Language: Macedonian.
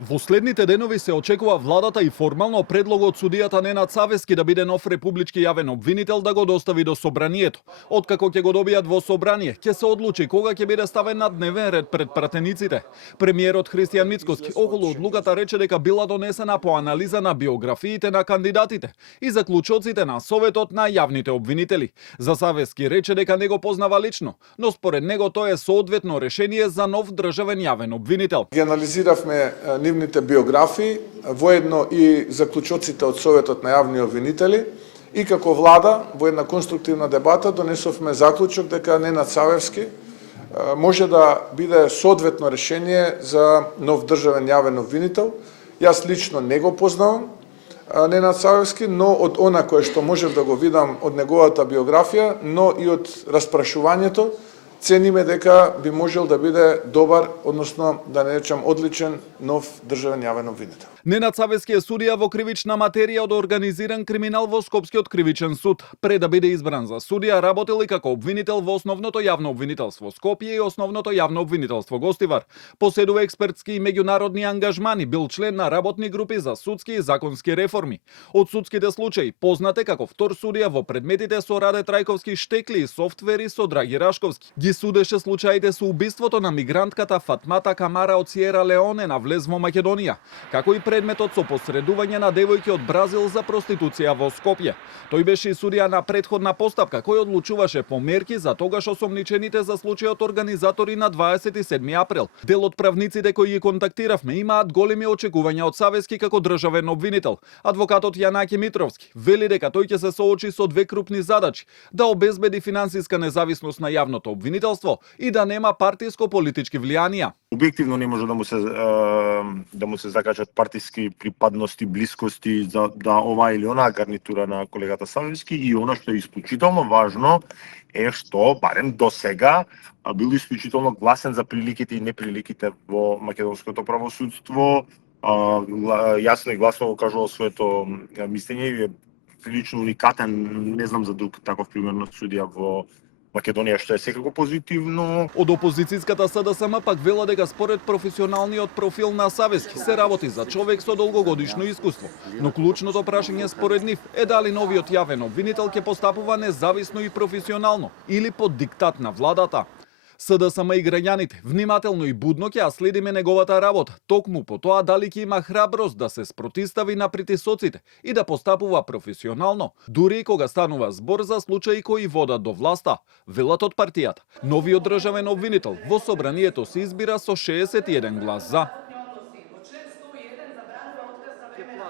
Во следните денови се очекува владата и формално предлогот судијата Ненад Савески да биде нов републички јавен обвинител да го достави до собранието. Откако ќе го добијат во собрание, ќе се одлучи кога ќе биде ставен на дневен ред пред пратениците. Премиерот Христијан Мицкоски околу одлуката рече дека била донесена по анализа на биографиите на кандидатите и заклучоците на Советот на јавните обвинители. За Савески рече дека не го познава лично, но според него тоа е соодветно решение за нов државен јавен обвинител. Ги анализиравме нивните биографии, воедно и заклучоците од Советот на јавни обвинители, и како влада во една конструктивна дебата донесовме заклучок дека Ненад Савески може да биде соодветно решение за нов државен јавен обвинител. Јас лично не го познавам Ненад Савески, но од она кое што можев да го видам од неговата биографија, но и од распрашувањето, цениме дека би можел да биде добар, односно да не речам одличен нов државен јавен обвинител. Ненад Савески е судија во кривична материја од организиран криминал во Скопскиот кривичен суд. Пред да биде избран за судија, работел и како обвинител во Основното јавно обвинителство Скопје и Основното јавно обвинителство Гостивар. Поседува експертски и меѓународни ангажмани, бил член на работни групи за судски и законски реформи. Од судските случаи познат е како втор судија во предметите со Раде Трајковски штекли и софтвери со Драги Рашковски. Ги судеше случаите со убиството на мигрантката Фатмата Камара од Сиера Леоне на влез во Македонија, како и предметот со посредување на девојки од Бразил за проституција во Скопје. Тој беше и судија на претходна постапка кој одлучуваше по мерки за тогаш осомничените за случајот организатори на 27 април. Дел од правниците кои ги контактиравме имаат големи очекувања од Савески како државен обвинител. Адвокатот Јанаки Митровски вели дека тој ќе се соочи со две крупни задачи: да обезбеди финансиска независност на јавното обвинителство и да нема партиско-политички влијанија. Објективно не може да му се закачат партиски припадности, блискости за оваа или онаа гарнитура на колегата Савески, и она што е исклучително важно е што барем до сега бил исклучително гласен за приликите и неприликите во македонското правосудство, јасно и гласно го кажувал своето мислење и е прилично уникатен, не знам за друг таков пример на судија во Македонија, што е секако позитивно. Од опозицијската СДСМ пак вела дека според професионалниот профил на Савески се работи за човек со долгогодишно искуство. Но клучното прашање според нив е дали новиот јавен обвинител ќе постапува независно и професионално или под диктат на владата. СДСМ и граѓаните внимателно и будно ќе ја следиме неговата работа, токму по тоа дали ќе има храброст да се спротистави на притисоците и да постапува професионално, дури и кога станува збор за случаи кои водат до власта, велат од партијата. Новиот државен обвинител во собранието се избира со 61 глас за.